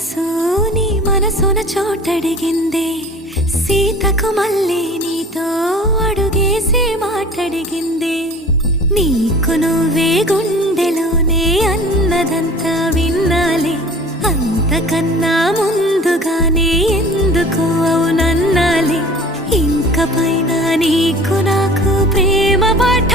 మనసు నీ మనసున చోటడిగిందే, సీతకు మళ్ళీ నీతో అడుగేసి మాటడిగిందే. నీకు నువ్వే గుండెలోనే అన్నదంతా విన్నాలే, అంతకన్నా ముందుగానే ఎందుకు అవునన్నాలే. ఇంక పైన నీకు నాకు ప్రేమ పాఠ